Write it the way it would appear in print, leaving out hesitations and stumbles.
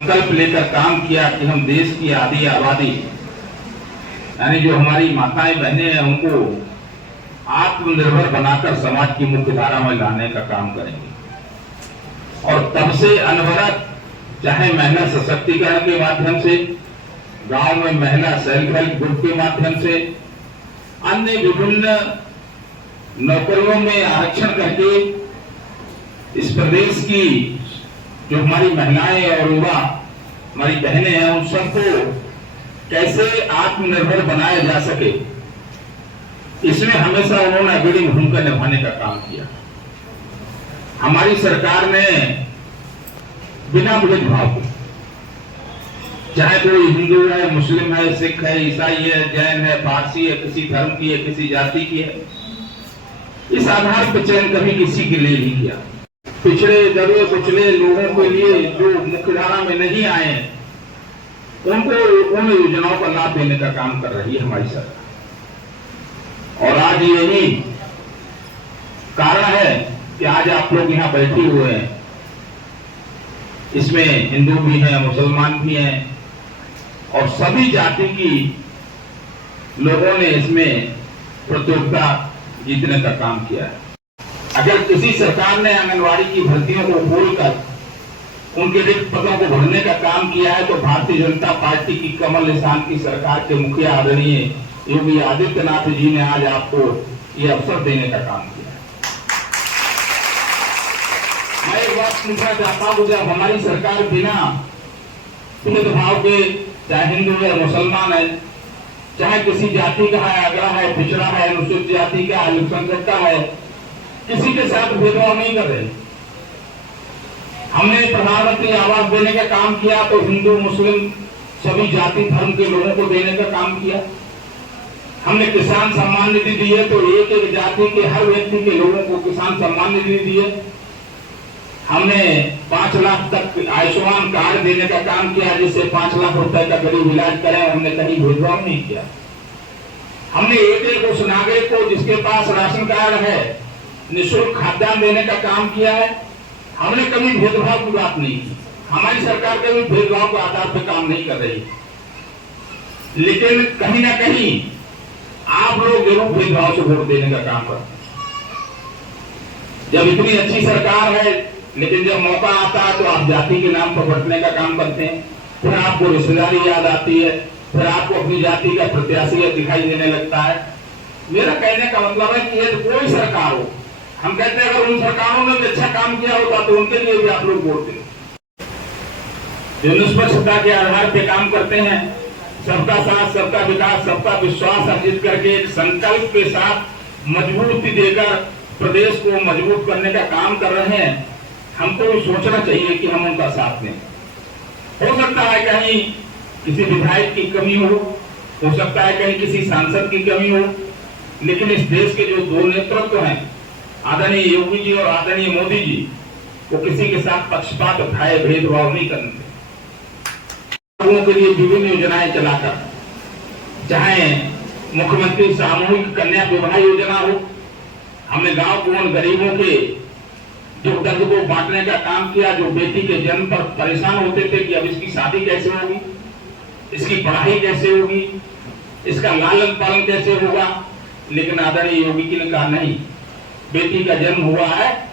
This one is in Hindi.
संकल्प लेकर काम किया कि हम देश की आधी आबादी यानी जो हमारी माताएं बहनें हैं उनको आत्मनिर्भर बनाकर समाज की मुख्य धारा में लाने का काम करेंगे। और तब से अनवरत चाहे महिला सशक्तिकरण के माध्यम से, गांव में महिला सेल्फ हेल्प ग्रुप के माध्यम से, अन्य विभिन्न नौकरियों में आरक्षण करके इस प्रदेश की जो हमारी महिलाएं और युवा हमारी बहनें हैं उन सबको कैसे आत्मनिर्भर बनाया जा सके, इसमें हमेशा उन्होंने अग्रणी भूमिका निभाने का काम किया। हमारी सरकार ने बिना भेदभाव के, चाहे कोई हिंदू है, मुस्लिम है, सिख है, ईसाई है, जैन है, पारसी है, किसी धर्म की है, किसी जाति की है, इस आधार पर चयन कभी किसी के लिए नहीं किया। पिछड़े दबे कुचले लोगों के लिए जो मुख्यधारा में नहीं आए उनको उन योजनाओं का लाभ देने का काम कर रही है हमारी सरकार। और आज यही कारण है कि आज आप लोग यहाँ बैठे हुए हैं। इसमें हिंदू भी हैं, मुसलमान भी हैं और सभी जाति की लोगों ने इसमें प्रतियोगिता जीतने का काम किया है। अगर किसी सरकार ने आंगनवाड़ी की भर्तियों को खोलकर उनके रिक्त पदों को भरने का काम किया है तो भारतीय जनता पार्टी की कमल निशान की सरकार के मुखिया आदरणीय योगी आदित्यनाथ जी ने आज आपको ये अवसर देने का काम किया है। मैं एक बात पूछना चाहता हूं, जब हमारी सरकार बिना भेदभाव के, चाहे हिंदू है, मुसलमान है, चाहे किसी जाति का है, अगड़ा है, पिछड़ा है, अनुसूचित जाति का, अल्पसंख्यक का है, किसी के साथ भेदभाव नहीं कर रहे। हमने प्रधानमंत्री आवास देने का काम किया तो हिंदू मुस्लिम सभी जाति धर्म के लोगों को देने का काम किया। हमने किसान सम्मान निधि दी है तो एक एक जाति के हर व्यक्ति के लोगों को किसान सम्मान निधि दी है। हमने 5 लाख तक आयुष्मान कार्ड देने का काम किया जिससे 5 लाख रुपए का गरीब इलाज करें। हमने कहीं भेदभाव नहीं किया। हमने एक एक उस नागरिक को जिसके पास राशन कार्ड है निःशुल्क खाद्यान्न देने का काम किया है। हमने कभी भेदभाव की बात नहीं की। हमारी सरकार कभी भेदभाव के आधार पर काम नहीं कर रही, लेकिन कहीं ना कहीं आप लोग जरूर भेदभाव से वोट देने का काम करते हैं। जब इतनी अच्छी सरकार है लेकिन जब मौका आता है तो आप जाति के नाम पर बंटने का काम करते हैं। फिर आपको रिश्तेदारी याद आती है, फिर आपको अपनी जाति का प्रत्याशी दिखाई देने लगता है। मेरा कहने का मतलब है कि यदि कोई सरकार हो, हम कहते हैं अगर उन सरकारों ने भी अच्छा काम किया होता तो उनके लिए भी आप लोग वोट दें। जो निष्पक्षता के आधार पे काम करते हैं, सबका साथ, सबका विकास, सबका विश्वास अर्जित करके एक संकल्प के साथ मजबूती देकर प्रदेश को मजबूत करने का काम कर रहे हैं, हमको भी सोचना चाहिए कि हम उनका साथ दें। हो सकता है कहीं किसी विधायक की कमी हो सकता है कहीं किसी सांसद की कमी हो, लेकिन इस देश के जो 2 नेतृत्व हैं, आदरणीय योगी जी और आदरणीय मोदी जी, वो किसी के साथ पक्षपात उठाए भेदभाव नहीं करते। लोगों के लिए विभिन्न योजनाएं चलाकर, चाहे मुख्यमंत्री सामूहिक कन्या विवाह योजना हो, हमने गांव को उन गरीबों के जो दर्द को बांटने का काम किया जो बेटी के जन्म पर परेशान होते थे कि अब इसकी शादी कैसे होगी, इसकी पढ़ाई कैसे होगी, इसका लालन पालन कैसे होगा। लेकिन आदरणीय योगी जी ने कहा नहीं, बेटी का जन्म हुआ है